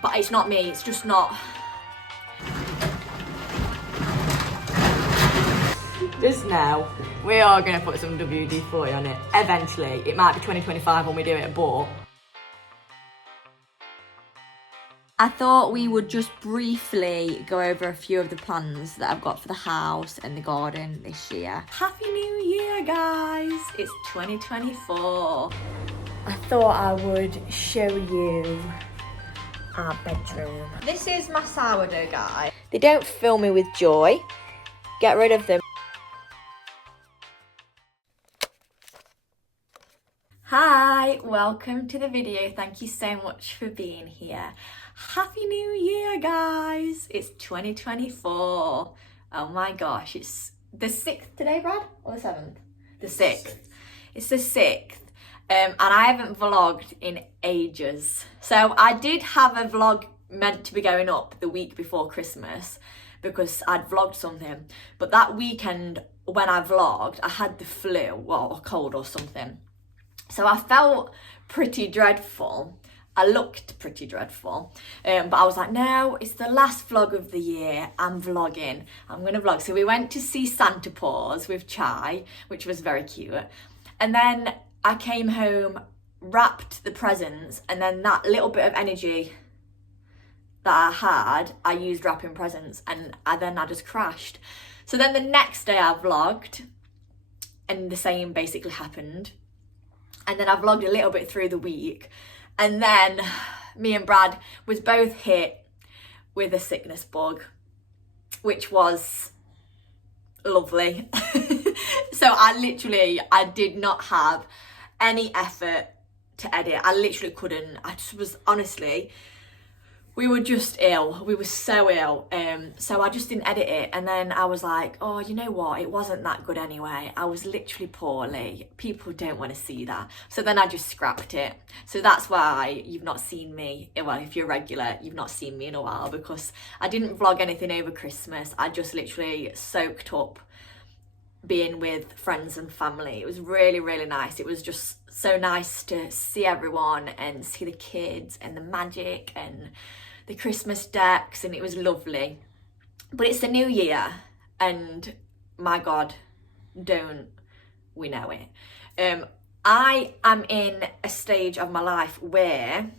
but it's not me, it's just not. Just now, we are going to put some WD-40 on it. Eventually, it might be 2025 when we do it, but I thought we would just briefly go over a few of the plans that I've got for the house and the garden this year. Happy New Year, guys! It's 2024. I thought I would show you our bedroom. This is my sourdough guy. They don't fill me with joy. Get rid of them. Hi, welcome to the video. Thank you so much for being here. Happy New Year, guys. It's 2024. Oh my gosh, it's the 6th today, Brad? Or the 7th? The 6th. It's the 6th. And I haven't vlogged in ages. So I did have a vlog meant to be going up the week before Christmas because I'd vlogged something. But that weekend when I vlogged, I had the flu or a cold or something. So I felt pretty dreadful. I looked pretty dreadful. But I was like, no, it's the last vlog of the year. I'm vlogging. I'm going to vlog. So we went to see Santa Paws with Chai, which was very cute. And then I came home, wrapped the presents, and then that little bit of energy that I had, I used wrapping presents, and then I just crashed. So then the next day I vlogged, and the same basically happened. And then I vlogged a little bit through the week. And then me and Brad was both hit with a sickness bug, which was lovely. So I did not have any effort to edit. I literally couldn't. I just was, honestly, we were just ill. We were so ill. So I just didn't edit it. And then I was like, oh, you know what? It wasn't that good anyway. I was literally poorly. People don't want to see that. So then I just scrapped it. So that's why you've not seen me. Well, if you're regular, you've not seen me in a while because I didn't vlog anything over Christmas. I just literally soaked up being with friends and family. It was really, really nice. It was just so nice to see everyone and see the kids and the magic and the Christmas decks, and it was lovely. But it's the new year, and my God, don't we know it. I am in a stage of my life where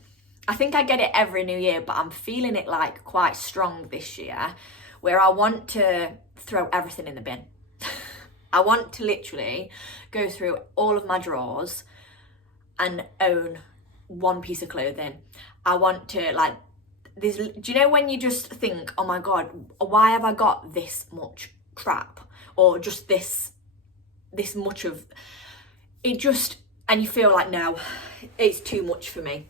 I think I get it every new year, but I'm feeling it like quite strong this year, where I want to throw everything in the bin. I want to literally go through all of my drawers and own one piece of clothing. I want to do you know when you just think, oh my God, why have I got this much crap? Or just this much of it just, and you feel like, no, it's too much for me.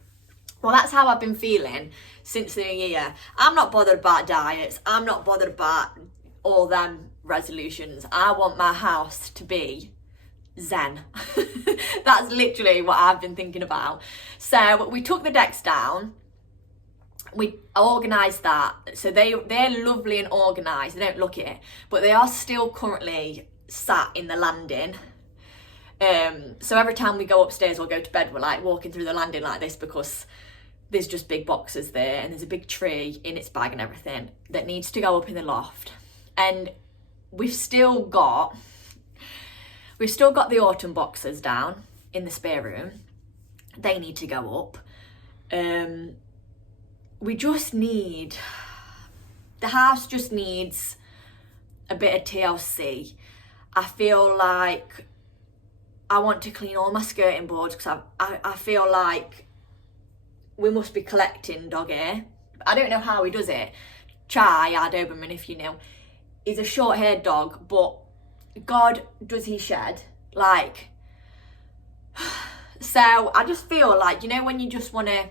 Well, that's how I've been feeling since the new year. I'm not bothered about diets. I'm not bothered about all them resolutions. I want my house to be zen. That's literally what I've been thinking about. So we took the decks down, we organised that, so they're lovely and organised. They don't look it, but they are still currently sat in the landing. So every time we go upstairs or go to bed, we're like walking through the landing like this because there's just big boxes there and there's a big tree in its bag and everything that needs to go up in the loft. And we've still got the autumn boxes down in the spare room. They need to go up. The house just needs a bit of TLC. I feel like I want to clean all my skirting boards because I feel like we must be collecting dog hair. I don't know how he does it. Chai, our Doberman, if you know, he's a short-haired dog, but God, does he shed. So I just feel like, you know, when you just want to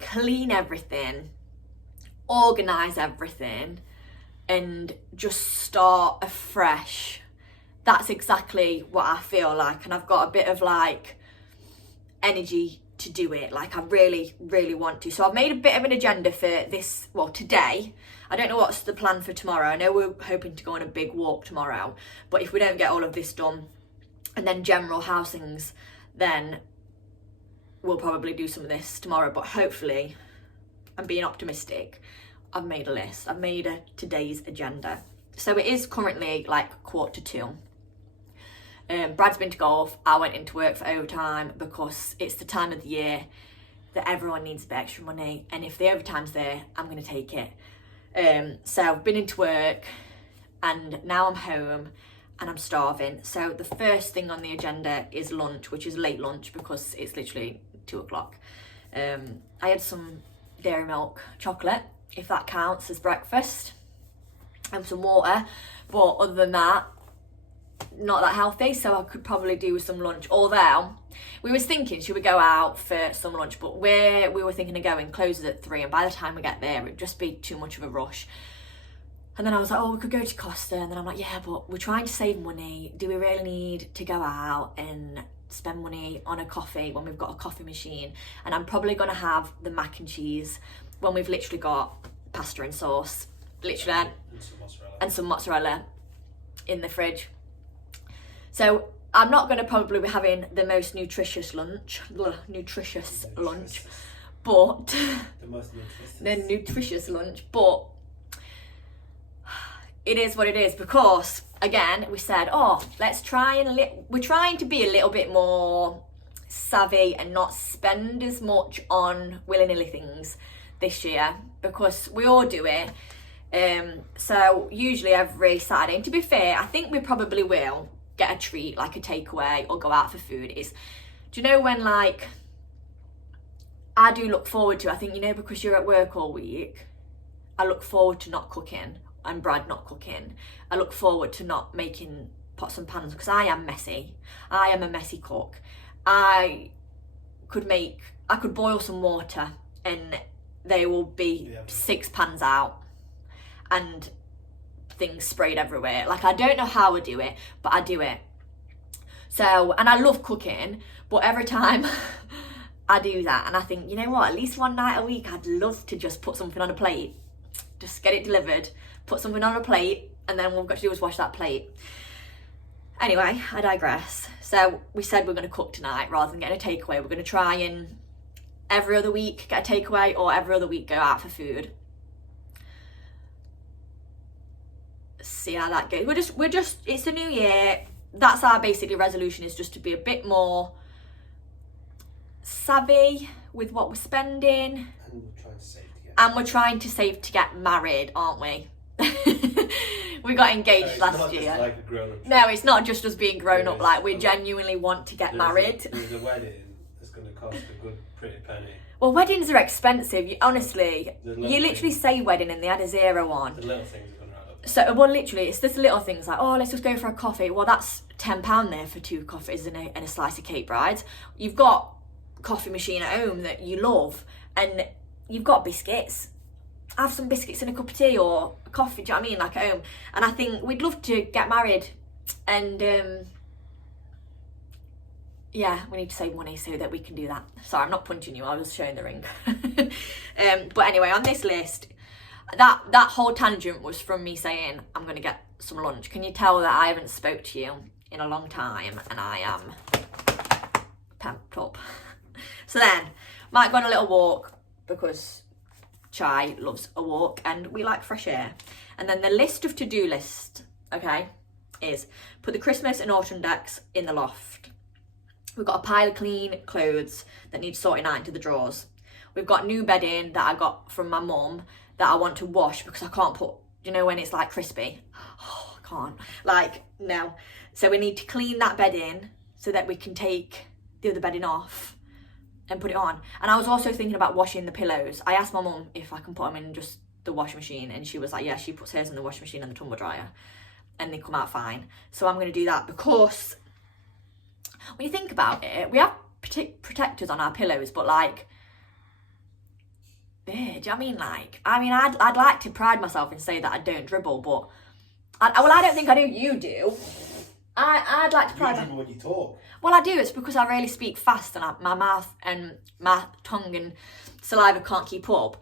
clean everything, organise everything, and just start afresh. That's exactly what I feel like, and I've got a bit of energy to do it. I really, really want to. So I've made a bit of an agenda for this, well, today. I don't know what's the plan for tomorrow. I know we're hoping to go on a big walk tomorrow, but if we don't get all of this done and then general house things, then we'll probably do some of this tomorrow, but hopefully, I'm being optimistic, I've made a list. I've made a today's agenda. So it is currently like 1:45. Brad's been to golf. I went into work for overtime because it's the time of the year that everyone needs a bit extra money, and if the overtime's there, I'm going to take it. So I've been into work and now I'm home and I'm starving. So the first thing on the agenda is lunch, which is late lunch because it's literally 2:00. I had some dairy milk chocolate, if that counts as breakfast, and some water, but other than that, not that healthy, so I could probably do with some lunch. Although we was thinking, should we go out for some lunch, but where we were thinking of going closes at 3, and by the time we get there it'd just be too much of a rush. And then I was like, oh, we could go to Costa, and then I'm like, yeah, but we're trying to save money. Do we really need to go out and spend money on a coffee when we've got a coffee machine? And I'm probably gonna have the mac and cheese when we've literally got pasta and sauce, literally, and some mozzarella in the fridge. So I'm not going to probably be having the most nutritious lunch, but the nutritious lunch, but it is what it is, because again, we said, oh, let's try and we're trying to be a little bit more savvy and not spend as much on willy-nilly things this year, because we all do it. So usually every Saturday, and to be fair, I think we probably will get a treat, like a takeaway or go out for food. Do you know when, like, I do look forward to, I think, you know, because you're at work all week, I look forward to not cooking and Brad not cooking. I look forward to not making pots and pans, because I am messy. I am a messy cook. I could boil some water and there will be 6 pans out and things sprayed everywhere. Like, I don't know how I do it, but I do it. So, and I love cooking, but every time I do that, and I think, you know what, at least one night a week I'd love to just put something on a plate, just get it delivered, put something on a plate, and then what we've got to do is wash that plate. Anyway, I digress. So we said we're going to cook tonight rather than getting a takeaway. We're going to try and every other week get a takeaway, or every other week go out for food. See how that goes. We're just it's the new year. That's our basically resolution, is just to be a bit more savvy with what we're spending. And we're trying to save to get married, aren't we? We got engaged last year. Like a grown-up. No, it's not just us being grown up. Like, we genuinely want to get married. There's a wedding that's going to cost a good pretty penny. Well, weddings are expensive. Honestly, you literally say wedding and they add a 0 on. The little things are going to add up. So, well, literally, it's just little things like, oh, let's just go for a coffee. Well, that's £10 there for 2 coffees and a slice of cake, brides. You've got a coffee machine at home that you love, and you've got biscuits. Have some biscuits and a cup of tea or a coffee, do you know what I mean, like at home. And I think we'd love to get married, and yeah, we need to save money so that we can do that. Sorry, I'm not punching you, I was showing the ring. But anyway, on this list, that whole tangent was from me saying I'm going to get some lunch. Can you tell that I haven't spoke to you in a long time, and I am pumped up. So then, might go on a little walk, because Chai loves a walk and we like fresh air. And then the list of to-do list, okay, is put the Christmas and autumn decks in the loft. We've got a pile of clean clothes that need sorting out into the drawers. We've got new bedding that I got from my mum that I want to wash, because I can't put, you know, when it's like crispy, oh, I can't, like, no. So we need to clean that bedding so that we can take the other bedding off and put it on. And I was also thinking about washing the pillows. I asked my mum if I can put them in just the washing machine, and she was like, yeah, she puts hers in the washing machine and the tumble dryer, and they come out fine. So I'm going to do that, because when you think about it, we have protectors on our pillows, but like, do you know what I mean? Like, I mean, I'd like to pride myself and say that I don't dribble, but I don't think I do. You do. I'd like to pride myself. You dribble when you talk. Well, I do. It's because I really speak fast, and my mouth and my tongue and saliva can't keep up.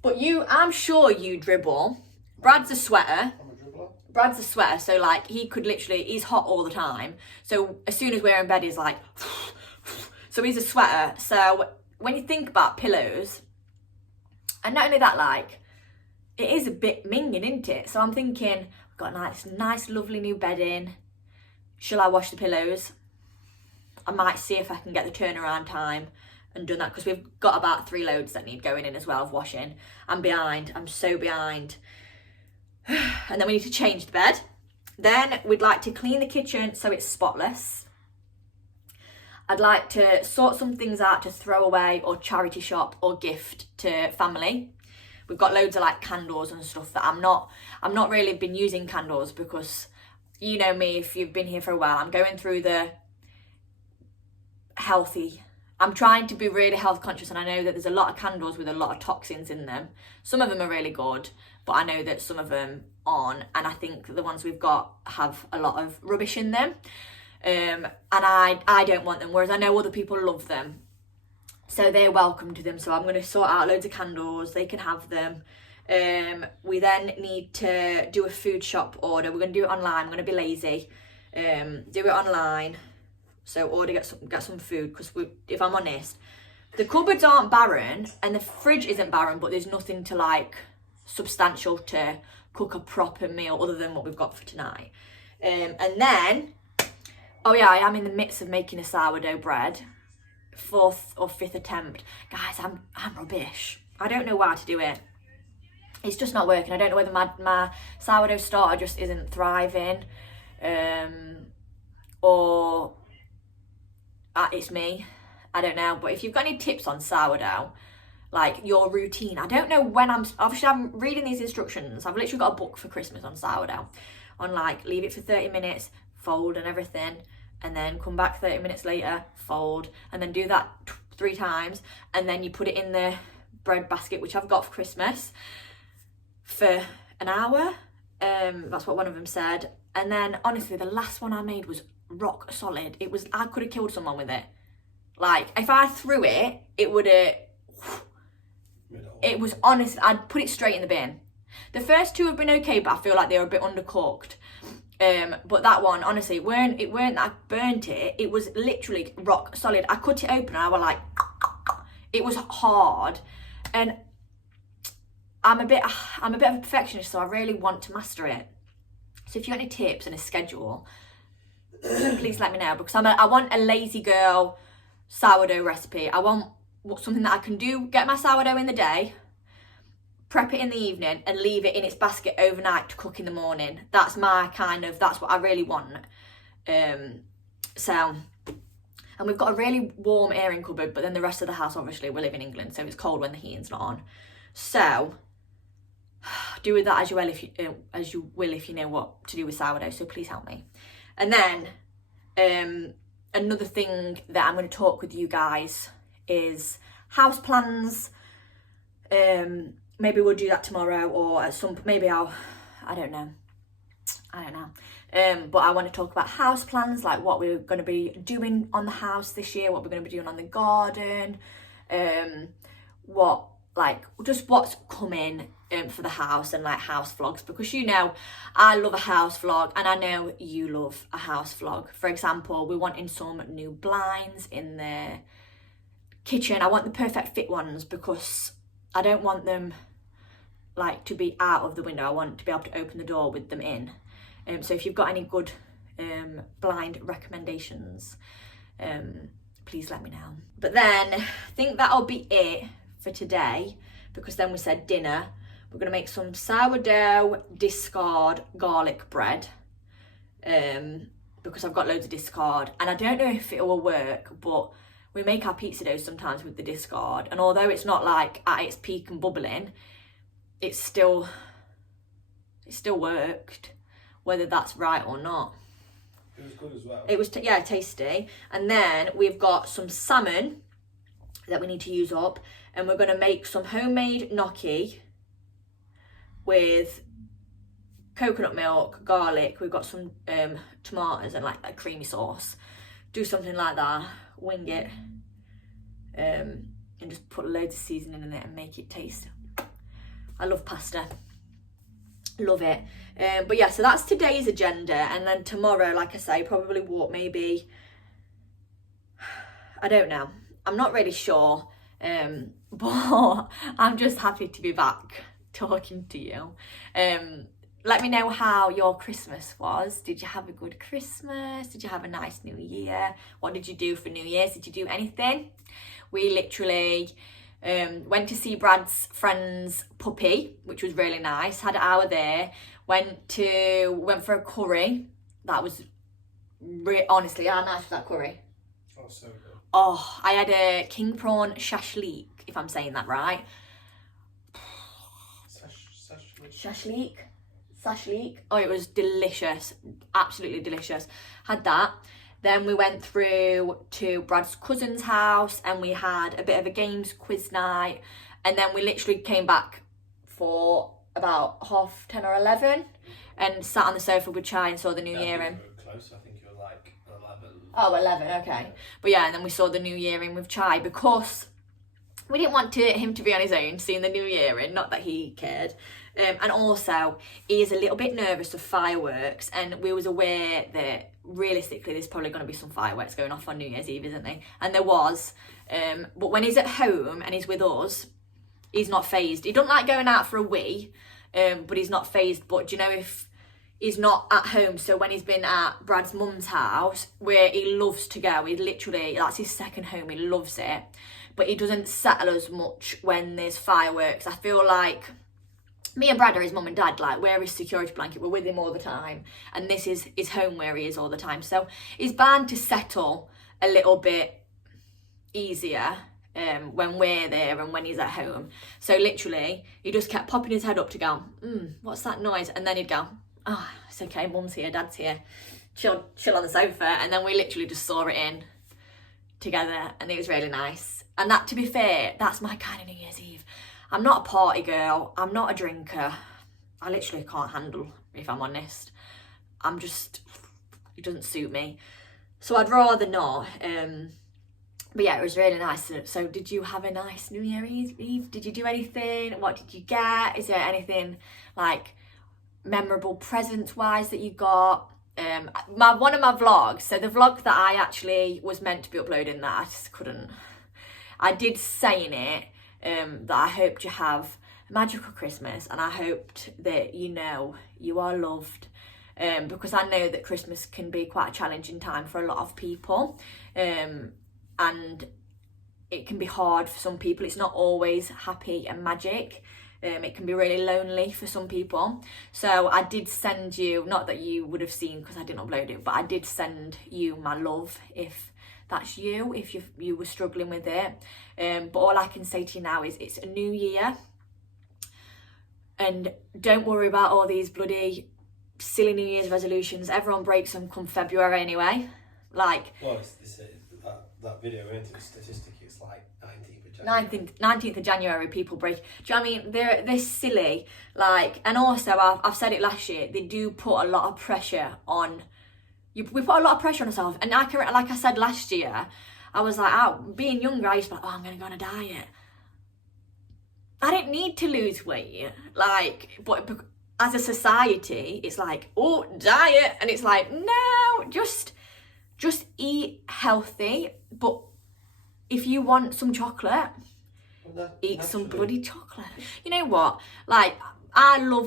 But I'm sure you dribble. Brad's a sweater. I'm a dribbler. Brad's a sweater, so like he's hot all the time. So as soon as we're in bed, he's like, So he's a sweater. So when you think about pillows, and not only that, like, it is a bit minging, isn't it? So I'm thinking, we've got a nice lovely new bed in. Shall I wash the pillows? I might see if I can get the turnaround time and done that, because we've got about 3 loads that need going in as well of washing. I'm behind. I'm so behind. And then we need to change the bed. Then we'd like to clean the kitchen so it's spotless. I'd like to sort some things out to throw away or charity shop or gift to family. We've got loads of like candles and stuff that I'm not really been using candles, because you know me, if you've been here for a while, I'm going through the healthy. I'm trying to be really health conscious, and I know that there's a lot of candles with a lot of toxins in them. Some of them are really good, but I know that some of them aren't, and I think the ones we've got have a lot of rubbish in them. And I don't want them, whereas I know other people love them. So they're welcome to them. So I'm going to sort out loads of candles. They can have them. We then need to do a food shop order. We're going to do it online. I'm going to be lazy. Do it online. So order, get some food, because if I'm honest, the cupboards aren't barren and the fridge isn't barren, but there's nothing to like substantial to cook a proper meal other than what we've got for tonight. And then, oh yeah, I am in the midst of making a sourdough bread. 4th or 5th attempt. Guys, I'm rubbish. I don't know why to do it. It's just not working. I don't know whether my sourdough starter just isn't thriving, or it's me. I don't know. But if you've got any tips on sourdough, like your routine, I don't know when I'm reading these instructions. I've literally got a book for Christmas on sourdough, on like leave it for 30 minutes, fold and everything, and then come back 30 minutes later, fold, and then do that 3 times, and then you put it in the bread basket, which I've got for Christmas, for an hour. That's what one of them said. And then honestly, the last one I made was rock solid. I could have killed someone with it. Like, if I threw it, it was honest, I'd put it straight in the bin. The first 2 have been okay, but I feel like they were a bit undercooked. But that one, honestly, it weren't that I burnt it. It was literally rock solid. I cut it open and I was like, it was hard. And I'm a bit of a perfectionist, so I really want to master it. So if you have any tips and a schedule, please let me know, because I want a lazy girl sourdough recipe. I want something that I can do, get my sourdough in the day, prep it in the evening, and leave it in its basket overnight to cook in the morning. That's what I really want. And we've got a really warm airing cupboard, but then the rest of the house, obviously, we live in England, so it's cold when the heating's not on. So do with that as you will if you know what to do with sourdough, so please help me. And then another thing that I'm going to talk with you guys is house plans. Maybe we'll do that tomorrow, or I don't know. But I want to talk about house plans, like what we're going to be doing on the house this year, what we're going to be doing on the garden, what's coming for the house, and like house vlogs, because you know I love a house vlog, and I know you love a house vlog. For example, we're wanting some new blinds in the kitchen. I want the perfect fit ones, because I don't want them like to be out of the window. I want to be able to open the door with them in. So if you've got any good blind recommendations, please let me know. But then I think that'll be it for today, because then we said dinner. We're going to make some sourdough discard garlic bread, because I've got loads of discard, and I don't know if it will work, but we make our pizza dough sometimes with the discard, and although it's not like at its peak and bubbling, it still worked, whether that's right or not. It was good as well. It was tasty. And then we've got some salmon that we need to use up, and we're going to make some homemade gnocchi with coconut milk, garlic. We've got some tomatoes and like that creamy sauce. Do something like that, wing it, and just put loads of seasoning in it and make it taste. I love pasta, love it. But yeah, so that's today's agenda, and then tomorrow, like I say, probably walk maybe I don't know. I'm not really sure. But I'm just happy to be back talking to you. Let me know how your Christmas was. Did you have a good Christmas? Did you have a nice New Year? What did you do for New Year's? Did you do anything? We literally went to see Brad's friend's puppy, which was really nice. Had an hour there. Went for a curry. That was honestly, how nice was that curry? Oh, so good. Oh, I had a king prawn shashlik, if I'm saying that right. Shashlik. Oh, it was delicious. Absolutely delicious. Had that. Then we went through to Brad's cousin's house and we had a bit of a games quiz night. And then we literally came back for about 10:30 or 11 and sat on the sofa with chai and saw the new year in. Close, I think you were like 11. Oh, 11, okay. But yeah, and then we saw the new year in with chai because we didn't want him to be on his own seeing the new year in, not that he cared. And also, he is a little bit nervous of fireworks, and we was aware that realistically there's probably going to be some fireworks going off on New Year's Eve, isn't there? And there was. But when he's at home and he's with us, he's not phased. He doesn't like going out for a wee, but he's not phased. But do you know, if he's not at home, so when he's been at Brad's mum's house, where he loves to go, he literally, that's his second home, he loves it. But he doesn't settle as much when there's fireworks. I feel like me and Brad are his mum and dad, like, we're his security blanket, we're with him all the time. And this is his home where he is all the time. So he's bound to settle a little bit easier when we're there and when he's at home. So literally, he just kept popping his head up to go, what's that noise? And then he'd go, oh, it's okay, mum's here, dad's here. Chill on the sofa. And then we literally just saw it in together and it was really nice. And that, to be fair, that's my kind of New Year's Eve. I'm not a party girl. I'm not a drinker. I literally can't handle, if I'm honest. It doesn't suit me. So I'd rather not. But yeah, it was really nice. So did you have a nice New Year's Eve? Did you do anything? What did you get? Is there anything like memorable presents wise that you got? One of my vlogs, so the vlog that I actually was meant to be uploading that I just couldn't. I did say in it that I hoped you have a magical Christmas and I hoped that you are loved, because I know that Christmas can be quite a challenging time for a lot of people, and it can be hard for some people. It's not always happy and magic. It can be really lonely for some people. So I did send you, not that you would have seen because I didn't upload it, but I did send you my love if that's you, if you were struggling with it. But all I can say to you now is it's a new year. And don't worry about all these bloody silly New Year's resolutions. Everyone breaks them come February anyway. Like, well, that video into the statistic, it's like 19th of January. 19th of January, people break. Do you know what I mean? They're silly. Like, and also, I've said it last year, they do put a lot of pressure on you. We put a lot of pressure on ourselves. And like I said last year, I was like, being younger, I used to be like, I'm going to go on a diet. I didn't need to lose weight. Like, but as a society, it's like, oh, diet. And it's like, no, just eat healthy. But if you want some chocolate, eat some bloody chocolate. You know what? Like,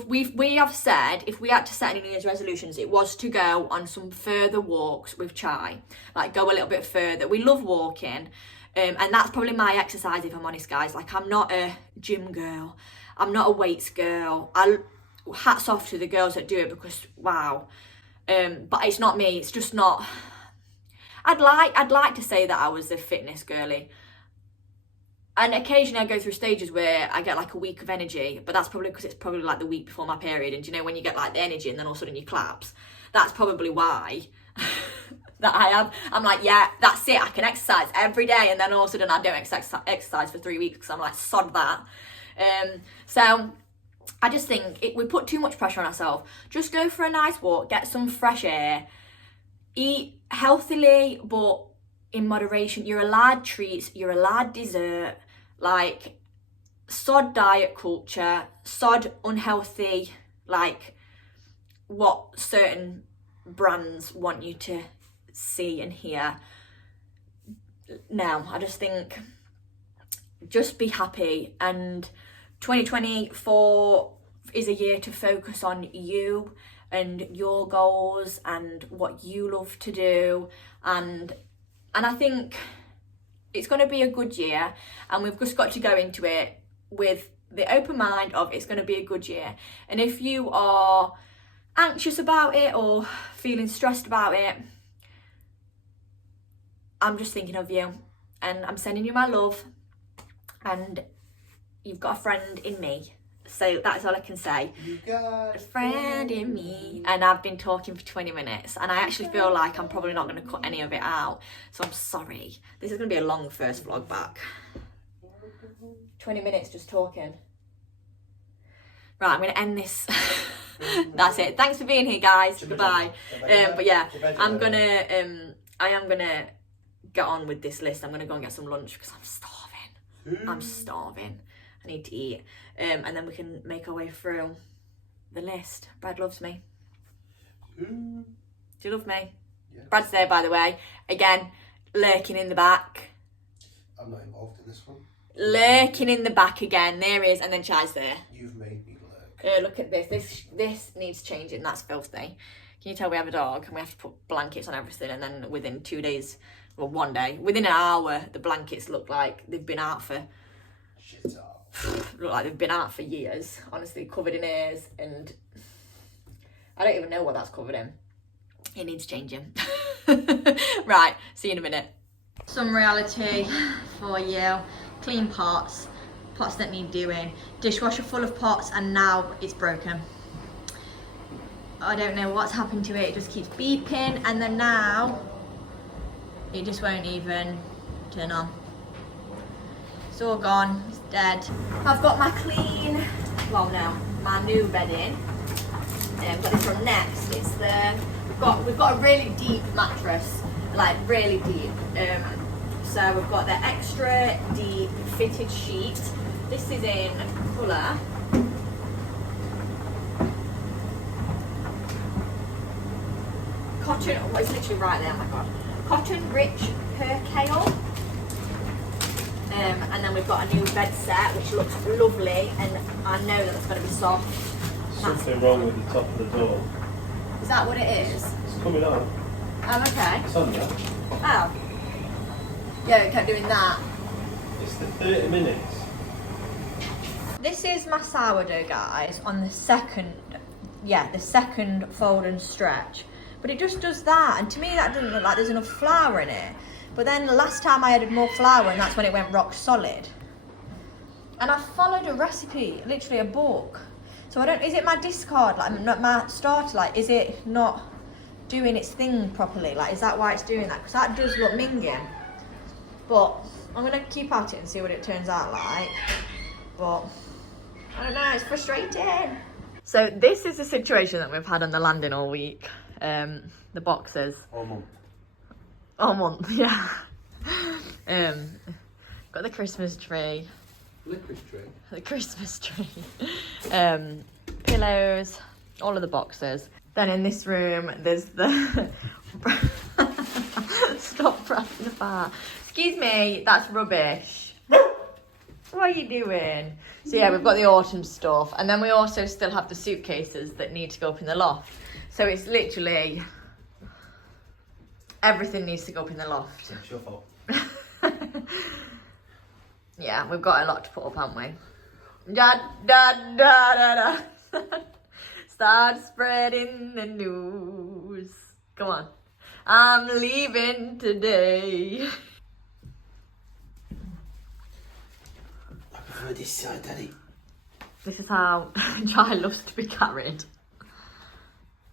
we have said if we had to set any New Year's resolutions, it was to go on some further walks with Chai. Like, go a little bit further. We love walking. And that's probably my exercise, if I'm honest, guys. Like, I'm not a gym girl. I'm not a weights girl. Hats off to the girls that do it because, wow. But it's not me. It's just not. I'd like to say that I was a fitness girly. And occasionally I go through stages where I get like a week of energy, but that's probably because it's probably like the week before my period. And you know, when you get like the energy and then all of a sudden you collapse, that's probably why that I'm like, yeah, that's it. I can exercise every day. And then all of a sudden I don't exercise for 3 weeks because I'm like, sod that. So I just think we put too much pressure on ourselves. Just go for a nice walk, get some fresh air, eat healthily, but in moderation. You're allowed treats, you're allowed dessert. Like, sod diet culture, sod unhealthy, like what certain brands want you to see and hear. no, I just think just be happy, and 2024 is a year to focus on you and your goals and what you love to do, and I think it's going to be a good year, and we've just got to go into it with the open mind of it's going to be a good year. And if you are anxious about it or feeling stressed about it, I'm just thinking of you, and I'm sending you my love, and you've got a friend in me. So that's all I can say. You got a friend in me. And I've been talking for 20 minutes, and I actually feel like I'm probably not going to cut any of it out. So I'm sorry. This is going to be a long first vlog back. 20 minutes just talking. Right, I'm going to end this. That's it. Thanks for being here, guys. Goodbye. But yeah, I am gonna get on with this list. I'm gonna go and get some lunch because I'm starving. I'm starving. I need to eat. And then we can make our way through the list. Brad loves me. Do you love me? Yeah. Brad's there, by the way. Again, lurking in the back. I'm not involved in this one. Lurking in the back again. There he is, and then Chai's there. You've made me lurk. Look at this. This needs changing. That's filthy. Can you tell we have a dog and we have to put blankets on everything, and then within 2 days, well, one day, within an hour, the blankets look like they've been out for... Shit up. Look like they've been out for years. Honestly, covered in hairs, and I don't even know what that's covered in. It needs changing. Right, see you in a minute. Some reality for you. Clean pots that need doing. Dishwasher full of pots, and now it's broken. I don't know what's happened to it. It just keeps beeping, and then now it just won't even turn on. It's all gone. It's dead. I've got my clean, well no, my new bedding. Got this from Next. It's the we've got a really deep mattress, like really deep. So we've got the extra deep fitted sheet. This is in colour. Cotton, oh, it's literally right there, oh my god. Cotton Rich Percale. And then we've got a new bed set which looks lovely, and I know that it's going to be soft. Something wrong with the top of the door. Is that what it is? It's coming on. Oh, okay. It's on there. Oh. Yeah, it kept doing that. It's the 30 minutes. This is my sourdough, guys, on the second fold and stretch. But it just does that, and to me that doesn't look like there's enough flour in it. But then the last time I added more flour, and that's when it went rock solid. And I followed a recipe, literally a book. So I don't, is it my discard, like my starter, like is it not doing its thing properly? Like is that why it's doing that? Because that does look minging. But I'm gonna keep at it and see what it turns out like. But I don't know, it's frustrating. So this is the situation that we've had on the landing all week. The boxes. All month, yeah. Got the Christmas tree. Licorice tree. The Christmas tree. Pillows, all of the boxes. Then in this room, there's the... Stop pressing the bar. Excuse me, that's rubbish. What are you doing? So yeah, we've got the autumn stuff. And then we also still have the suitcases that need to go up in the loft. So it's literally... everything needs to go up in the loft. It's your fault. Yeah, we've got a lot to put up, haven't we? Da da da da da. Start spreading the news. Come on. I'm leaving today. I prefer this side, Daddy. This is how Jai loves to be carried.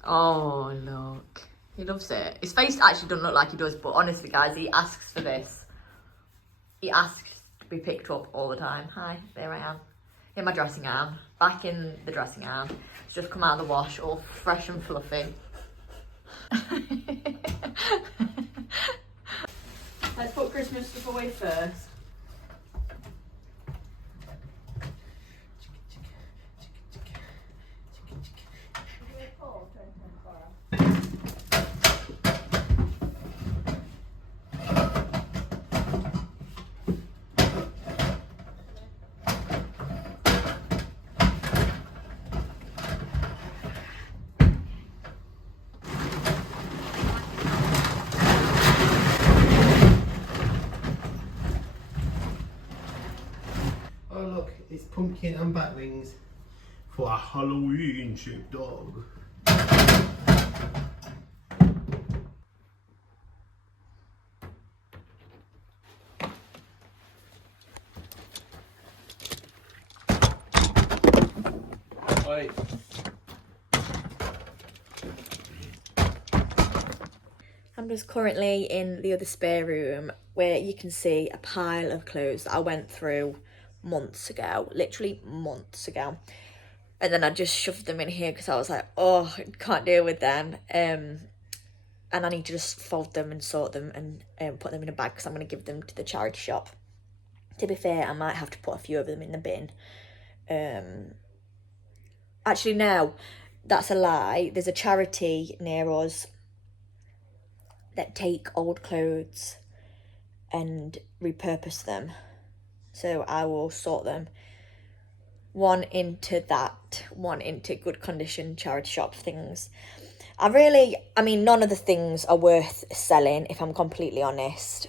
Oh, look. He loves it. His face actually doesn't look like he does, but honestly, guys, he asks for this. He asks to be picked up all the time. Hi, there I am. In my dressing gown. Back in the dressing gown. It's just come out of the wash, all fresh and fluffy. Let's put Christmas stuff away first. look, it's pumpkin and bat wings for a Halloween shaped dog. Wait. I'm just currently in the other spare room where you can see a pile of clothes that I went through months ago, literally months ago. And then I just shoved them in here because I was like, oh, I can't deal with them. And I need to just fold them and sort them and put them in a bag because I'm going to give them to the charity shop. To be fair, I might have to put a few of them in the bin. Actually, no, that's a lie. There's a charity near us that take old clothes and repurpose them. So I will sort them. One into that, one into good condition charity shop things. I mean, none of the things are worth selling, if I'm completely honest.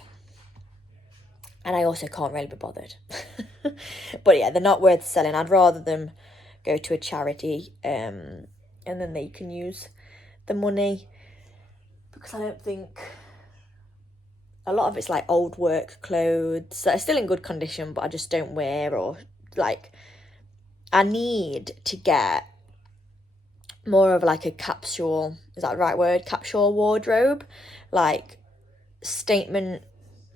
And I also can't really be bothered. But yeah, they're not worth selling. I'd rather them go to a charity and then they can use the money. Because I don't think... A lot of it's like old work clothes that are still in good condition, but I just don't wear, or like... I need to get more of like a capsule, is that the right word? Capsule wardrobe, like statement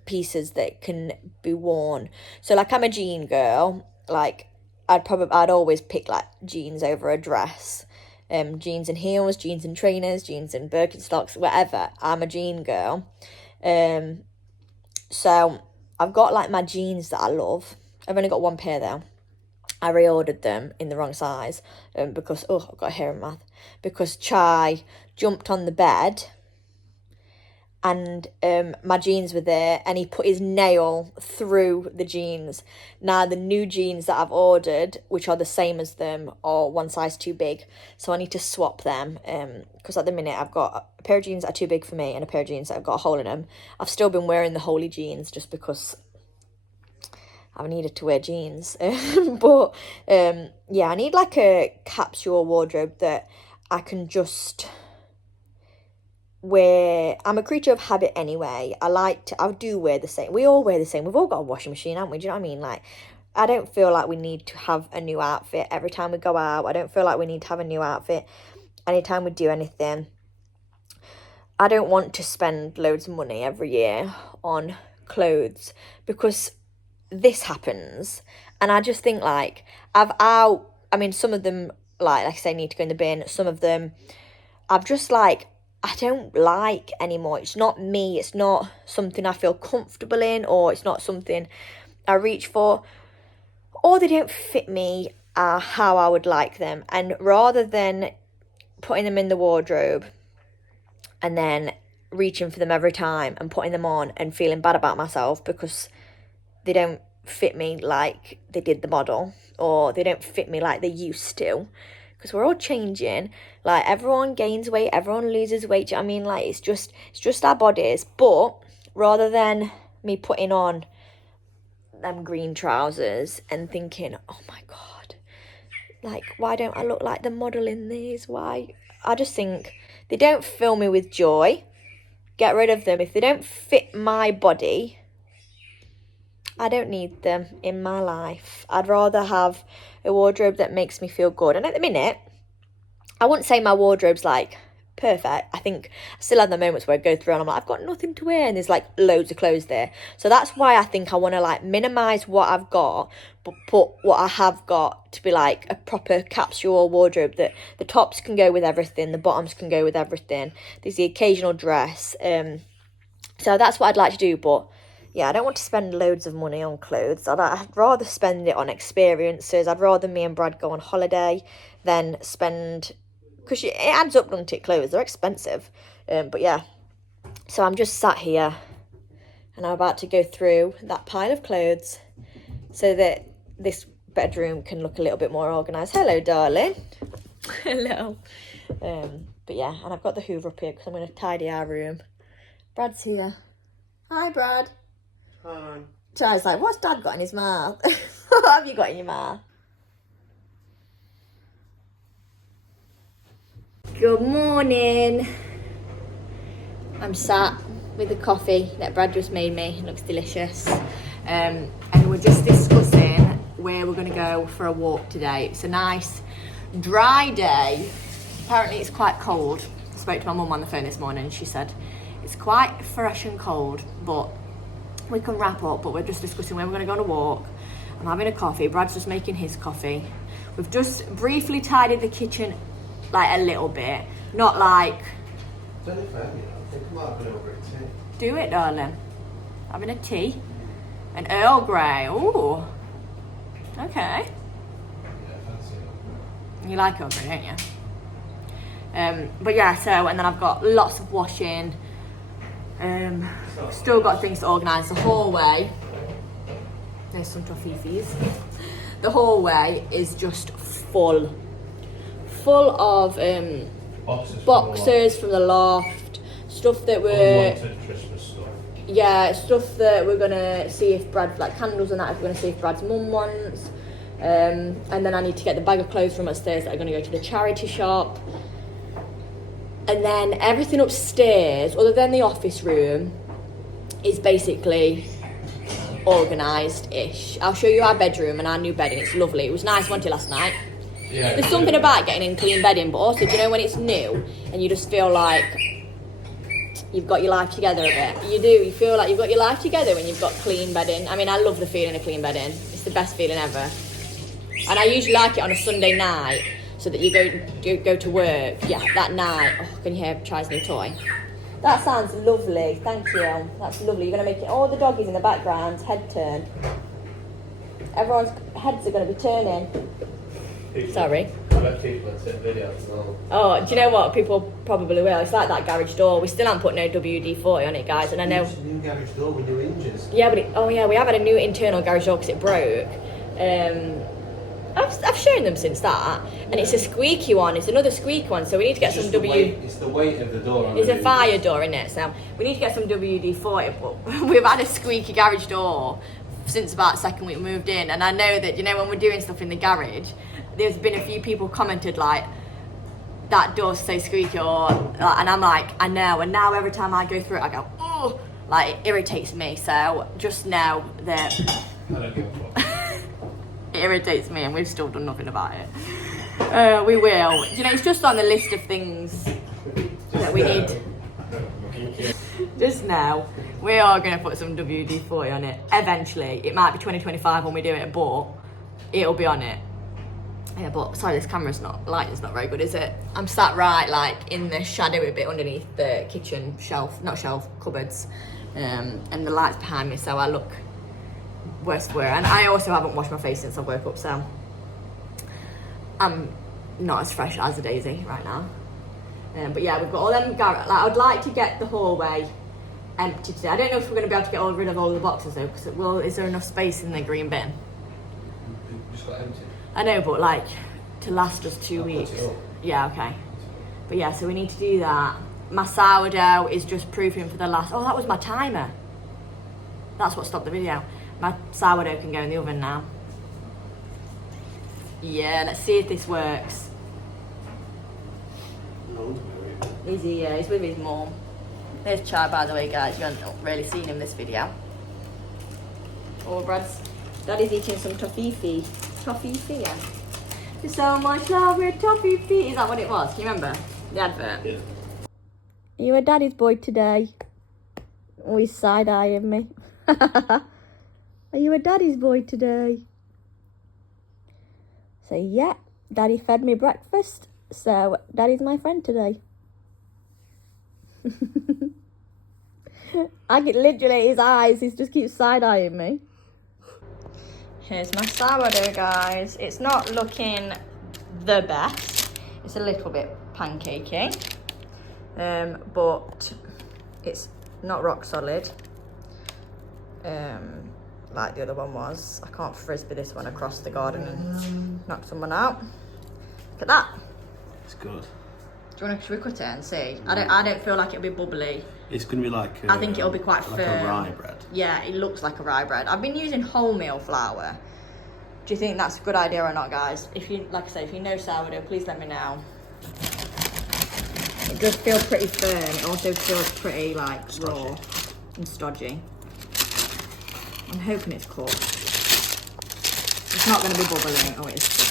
pieces that can be worn. So like I'm a jean girl, like I'd always pick like jeans over a dress. Jeans and heels, jeans and trainers, jeans and Birkenstocks, whatever. I'm a jean girl. So I've got like my jeans that I love. I've only got one pair though. I reordered them in the wrong size because, oh, I've got a hair in my mouth. Because Chai jumped on the bed and my jeans were there and he put his nail through the jeans. Now, the new jeans that I've ordered, which are the same as them, are one size too big. So I need to swap them because at the minute I've got a pair of jeans that are too big for me and a pair of jeans that have got a hole in them. I've still been wearing the holey jeans just because... I've needed to wear jeans. But, yeah, I need like a capsule wardrobe that I can just wear. I'm a creature of habit anyway. I do wear the same. We all wear the same. We've all got a washing machine, haven't we? Do you know what I mean? Like, I don't feel like we need to have a new outfit every time we go out. I don't feel like we need to have a new outfit anytime we do anything. I don't want to spend loads of money every year on clothes because... this happens, and I just think like I mean, some of them like I say need to go in the bin. Some of them I've just like I don't like anymore. It's not me. It's not something I feel comfortable in, or it's not something I reach for, or they don't fit me how I would like them. And rather than putting them in the wardrobe and then reaching for them every time and putting them on and feeling bad about myself because they don't fit me like they did the model, or they don't fit me like they used to, because we're all changing. Like, everyone gains weight, everyone loses weight. Do you know what I mean? Like, it's just our bodies. But rather than me putting on them green trousers and thinking, oh my god, like, why don't I look like the model in these? Why? I just think they don't fill me with joy. Get rid of them. If they don't fit my body, I don't need them in my life. I'd rather have a wardrobe that makes me feel good. And at the minute, I wouldn't say my wardrobe's like perfect. I think I still have the moments where I go through and I'm like, I've got nothing to wear, and there's like loads of clothes there. So that's why I think I want to like minimise what I've got, but put what I have got to be like a proper capsule wardrobe that the tops can go with everything, the bottoms can go with everything. There's the occasional dress. So that's what I'd like to do, but yeah, I don't want to spend loads of money on clothes. I'd rather spend it on experiences. I'd rather me and Brad go on holiday than spend... Because it adds up, doesn't it, clothes? They're expensive. But yeah, so I'm just sat here and I'm about to go through that pile of clothes so that this bedroom can look a little bit more organised. Hello, darling. Hello. But yeah, and I've got the Hoover up here because I'm going to tidy our room. Brad's here. Hi, Brad. Hi. Charlie's like, what's Dad got in his mouth? What have you got in your mouth? Good morning. I'm sat with the coffee that Brad just made me. It looks delicious. And we're just discussing where we're going to go for a walk today. It's a nice dry day. Apparently it's quite cold. I spoke to my mum on the phone this morning and she said it's quite fresh and cold, but we can wrap up. But we're just discussing where we're going to go on a walk. I'm having a coffee. Brad's just making his coffee. We've just briefly tidied the kitchen like a little bit. Not like... Don't know if I am, you know. I think I might have been over it too. Do it, darling. Having a tea. An Earl Grey. Ooh. Okay. Yeah, I fancy it. You like Earl Grey, don't you? But yeah, so, and then I've got lots of washing. Still got things to organise. The hallway. There's some toffees. The hallway is just full of boxes from the loft, stuff that we're Christmas stuff. Yeah, stuff that we're gonna see if Brad, like candles and that, if we're gonna see if Brad's mum wants. And then I need to get the bag of clothes from upstairs that are gonna go to the charity shop. And then everything upstairs, other than the office room, is basically organised-ish. I'll show you our bedroom and our new bedding. It's lovely. It was nice, wasn't it, last night? Yeah. There's something about getting in clean bedding, but also, do you know when it's new and you just feel like you've got your life together a bit? You do. You feel like you've got your life together when you've got clean bedding. I mean, I love the feeling of clean bedding. It's the best feeling ever. And I usually like it on a Sunday night so that you go to work. Yeah, that night. Oh, can you hear Chai's new toy? That sounds lovely. Thank you. That's lovely. You're going to make it all the doggies in the background head turn. Everyone's heads are going to be turning. Sorry. I bet people would take videos as well. Oh, do you know what? People probably will. It's like that garage door. We still haven't put no WD-40 on it, guys. And I know... It's a new garage door with new hinges. Yeah, but we have had a new internal garage door because it broke. I've shown them since that. And it's a squeaky one. It's another squeaky one. So we need to get some It's the weight of the door on It's the a fire door, isn't it? So we need to get some WD-40. But we've had a squeaky garage door since about the second week we moved in. And I know that, you know, when we're doing stuff in the garage... There's been a few people commented like, that door's so squeaky, or and I'm like, I know, and now every time I go through it I go, oh, like it irritates me. So just know that I don't give a fuck. it irritates me and we've still done nothing about it. We will. You know, it's just on the list of things that we need. Just now, we are going to put some WD-40 on it. Eventually, it might be 2025 when we do it, but it'll be on it. Yeah, but sorry, this lighting's not very good, is it? I'm sat right, like, in the shadowy bit underneath the kitchen cupboards. And the light's behind me, so I look worse for wear. And I also haven't washed my face since I woke up, so I'm not as fresh as a daisy right now. But yeah, we've got all them I'd like to get the hallway empty today. I don't know if we're going to be able to get rid of all the boxes though, because is there enough space in the green bin? You just got empty. I know, but like to last us 2 weeks. Yeah, okay. But yeah, so we need to do that. My sourdough is just proofing for the last... Oh, that was my timer. That's what stopped the video. My sourdough can go in the oven now. Yeah, let's see if this works. Is he? Yeah, he's with his mum. There's Chai, by the way, guys. You haven't really seen him this video. Oh, Daddy's eating some toffee. Toffee, yeah. There's so much love with toffee. Is that what it was? Can you remember the advert? Yeah. Are you a daddy's boy today? Oh, he's side-eyeing me. Are you a daddy's boy today? So yeah, Daddy fed me breakfast, so Daddy's my friend today. I get literally his eyes, he just keeps side-eyeing me. Here's my sourdough, guys. It's not looking the best. It's a little bit pancakey, but it's not rock solid, like the other one was. I can't frisbee this one across the garden and knock someone out. Look at that. It's good. Should we cut it and see? I don't feel like it'll be bubbly. It's going to be like I think it'll be quite like firm. a rye bread. Yeah, it looks like a rye bread. I've been using wholemeal flour, Do you think that's a good idea or not, guys? If you, like I say, if you know sourdough, please let me know. It does feel pretty firm. It also feels pretty like raw and stodgy. I'm hoping it's cooked. It's not going to be bubbly. Oh, it is bubbly.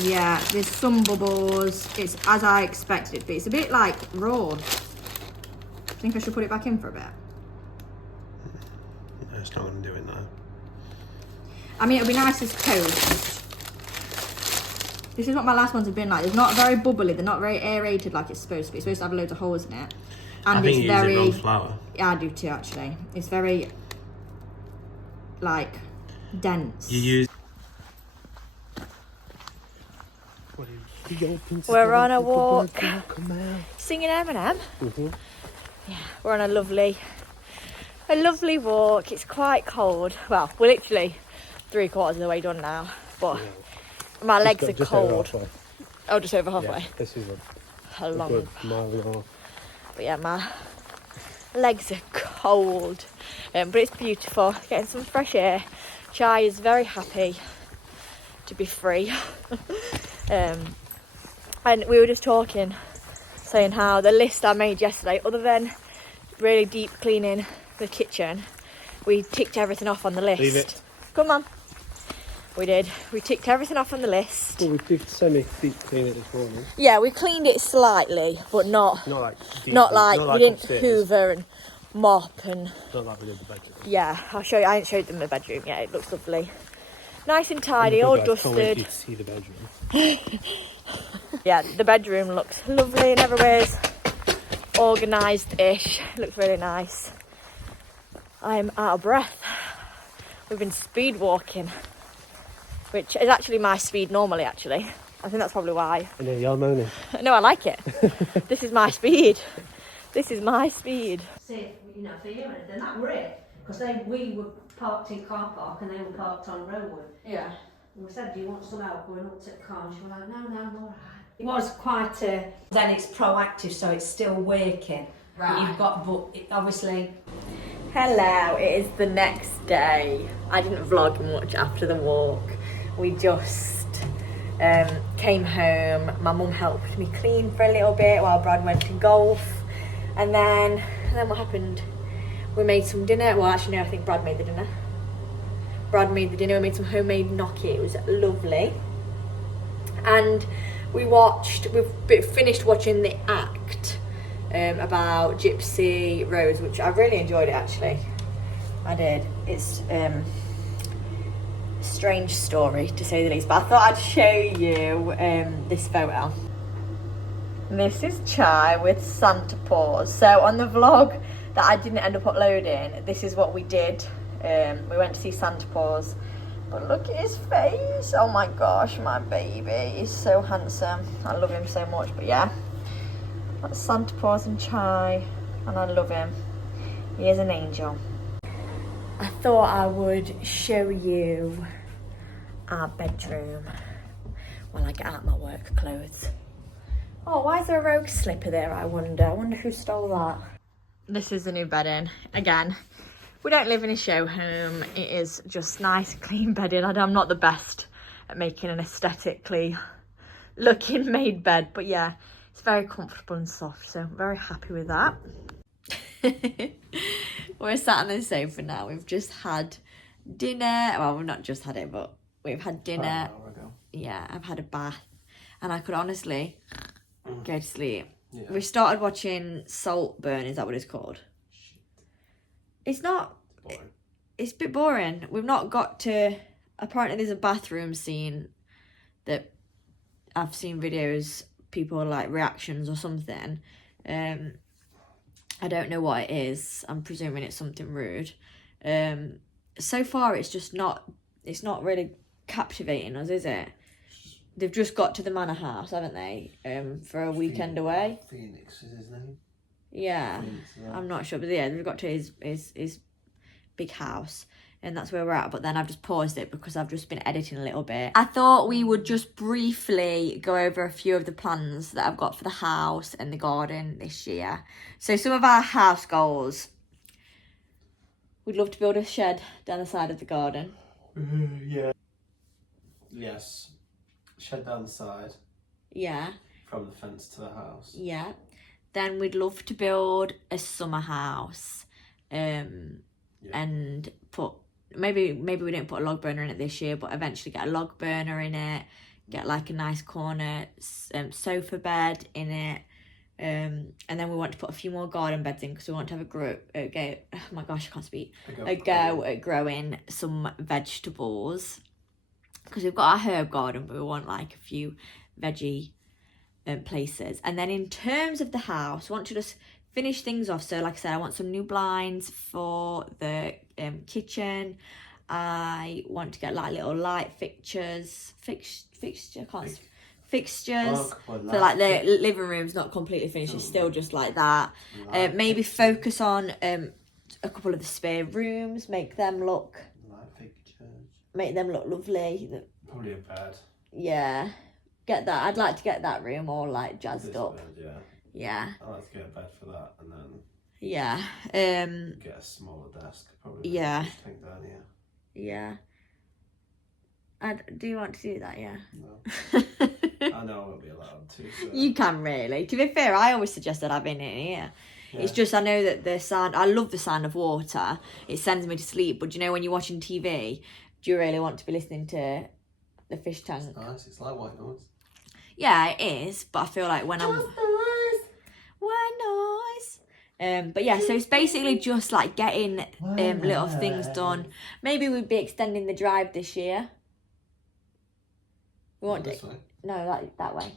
Yeah, there's some bubbles. It's as I expected it to be. It's a bit like raw. I think I should put it back in for a bit. No, it's not going to do it now. I mean, it'll be nice as toast. This is what my last ones have been like. It's not very bubbly. They're not very aerated like it's supposed to be. It's supposed to have loads of holes in it. And I think it's you very... use it wrong flour. Yeah, I do too, actually. It's very, like, dense. You use... We're on a walk, singing Eminem. Yeah, we're on a lovely walk. It's quite cold. Well, we're literally 3/4 of the way done now, but my legs are cold. Oh, just over halfway. Yeah, this is a long good mile and a half. But yeah, my legs are cold, but it's beautiful. Getting some fresh air. Chai is very happy to be free. And we were just talking, saying how the list I made yesterday, other than really deep cleaning the kitchen, we ticked everything off on the list. Leave it. Come on. We did. We ticked everything off on the list. Well, we did semi-deep clean it this morning. Yeah, we cleaned it slightly, but not like deep, not like we didn't upstairs. hoover and mop and... Not like we did the bedroom. Yeah, I'll show you. I ain't showed them the bedroom yet. It looks lovely. Nice and tidy, all Can't wait dusted. to see the bedroom. Yeah, the bedroom looks lovely in every ways. Organised-ish. Looks really nice. I'm out of breath. We've been speed walking, which is actually my speed normally, actually. I think that's probably why. And then you're moaning. No, I like it. This is my speed. This is my speed. See, you know, for you, they're not worried, because we were parked in car park and they were parked on Rowan. Yeah. And we said, do you want some help going up to the car? And she was like, no, I'm all right. It was quite then it's proactive, so it's still working. Right. But you've got, obviously. Hello, it is the next day. I didn't vlog much after the walk. We just came home. My mum helped me clean for a little bit while Brad went to golf. And then what happened? We made some dinner. Well, actually, no, I think Brad made the dinner. Brad made the dinner. We made some homemade gnocchi. It was lovely. And we've finished watching The Act about Gypsy Rose, which I really enjoyed it, actually. I did. It's a strange story, to say the least, but I thought I'd show you this photo. This is Chai with Santa paws. So on the vlog that I didn't end up uploading, this is what we did. We went to see Santa paws, but look at his face. Oh my gosh, my baby, he's so handsome. I love him so much. But yeah, that's Santa paws and Chai, and I love him. He is an angel. I thought I would show you our bedroom while I get out my work clothes. Oh, why is there a rogue slipper there, I wonder who stole that. This is the new bedding. Again, we don't live in a show home. It is just nice, clean bedding. I'm not the best at making an aesthetically looking made bed, but yeah, it's very comfortable and soft, so I'm very happy with that. We're sat on the sofa now. We've just had dinner. Well, we've not just had it, but we've had dinner. About an hour ago. Yeah, I've had a bath, and I could honestly go to sleep. Yeah. We've started watching Saltburn. Is that what it's called? It's not. Boring. It's a bit boring. We've not got to. Apparently, there's a bathroom scene that I've seen videos, people like reactions or something. I don't know what it is. I'm presuming it's something rude. So far, it's just not. It's not really captivating us, is it? They've just got to the manor house, haven't they? For a weekend away. Phoenix is his name. Yeah, Phoenix, yeah. I'm not sure, but yeah, they've got to his big house, and that's where we're at. But then I've just paused it because I've just been editing a little bit. I thought we would just briefly go over a few of the plans that I've got for the house and the garden this year. So some of our house goals. We'd love to build a shed down the side of the garden. Yeah. Yes. Shed down the side. Yeah. From the fence to the house. Yeah. Then we'd love to build a summer house. And put, maybe we don't put a log burner in it this year, but eventually get a log burner in it, get like a nice corner sofa bed in it, and then we want to put a few more garden beds in because we want to have oh my gosh, I can't speak, a go at growing some vegetables, because we've got our herb garden, but we want like a few veggie places. And then in terms of the house, I want to just finish things off. So like I said, I want some new blinds for the kitchen. I want to get like little light fixtures for like the living room's not completely finished, it's still just like that. Maybe focus on a couple of the spare rooms, make them look lovely. Probably a bed. Yeah, get that. I'd like to get that room all like jazzed up. Bed, yeah. I'd like to get a bed for that, and then get a smaller desk. Probably. Yeah. Think down here. Yeah. Do you want to do that? Yeah. No. I know I won't be allowed to. So. You can really. To be fair, I always suggested having it here. Yeah. It's just I know that the sound. I love the sound of water. It sends me to sleep. But you know when you're watching TV, do you really want to be listening to the fish tank? It's nice. It's like white noise. Yeah, it is. But I feel like when I'm white noise. But yeah, so it's basically just like getting little things done. Maybe we'd be extending the drive this year. We want this way. No, that way.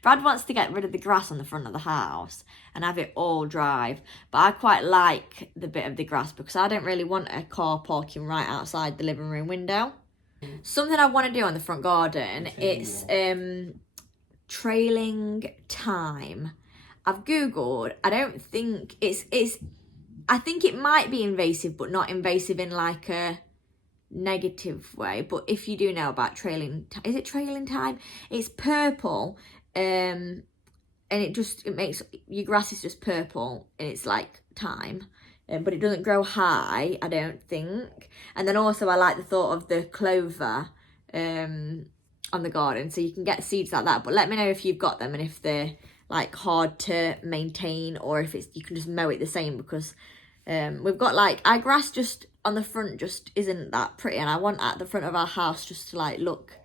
Brad wants to get rid of the grass on the front of the house and have it all drive. But I quite like the bit of the grass because I don't really want a car parking right outside the living room window. Something I want to do on the front garden, it's trailing thyme. I've Googled, I don't think I think it might be invasive, but not invasive in like a negative way. But if you do know about trailing thyme? It's purple, and it makes your grass is just purple, and it's like thyme. But it doesn't grow high, I don't think. And then also I like the thought of the clover on the garden. So you can get seeds like that. But let me know if you've got them and if they're like hard to maintain or if you can just mow it the same, because we've got like our grass just on the front just isn't that pretty. And I want at the front of our house just to like look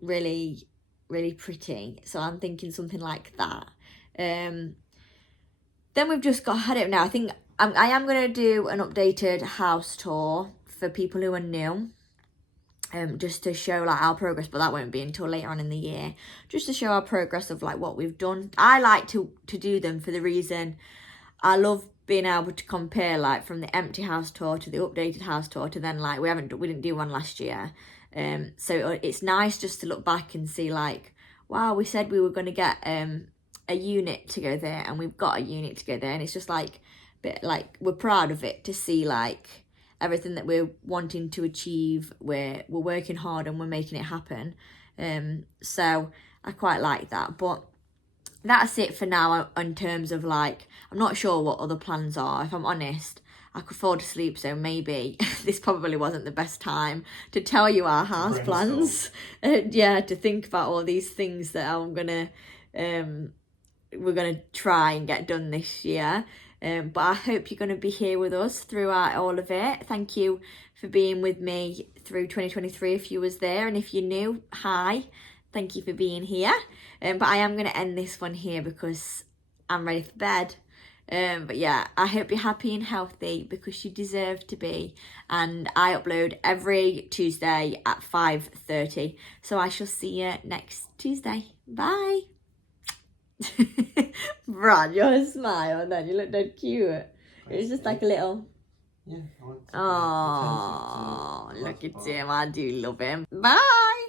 really, really pretty. So I'm thinking something like that. Then we've just got, I don't know, I think I am going to do an updated house tour for people who are new, just to show like our progress, but that won't be until later on in the year, just to show our progress of like what we've done. I like to do them for the reason I love being able to compare like from the empty house tour to the updated house tour to then like we didn't do one last year, so it's nice just to look back and see like, wow, we said we were going to get a unit to go there and we've got a unit to go there, and it's just like like we're proud of it to see like everything that we're wanting to achieve, we're working hard and we're making it happen. So I quite like that. But that's it for now in terms of like, I'm not sure what other plans are. If I'm honest, I could fall asleep, so maybe this probably wasn't the best time to tell you our house plans. To think about all these things that we're gonna try and get done this year. But I hope you're going to be here with us throughout all of it. Thank you for being with me through 2023 if you was there, and if you're new, hi, thank you for being here. But I am going to end this one here because I'm ready for bed. But yeah, I hope you're happy and healthy because you deserve to be. And I upload every Tuesday at 5:30. So I shall see you next Tuesday. Bye. Brad, your smile and then you look dead cute. It was just like a little. Yeah. Oh, look at him. I do love him. Bye.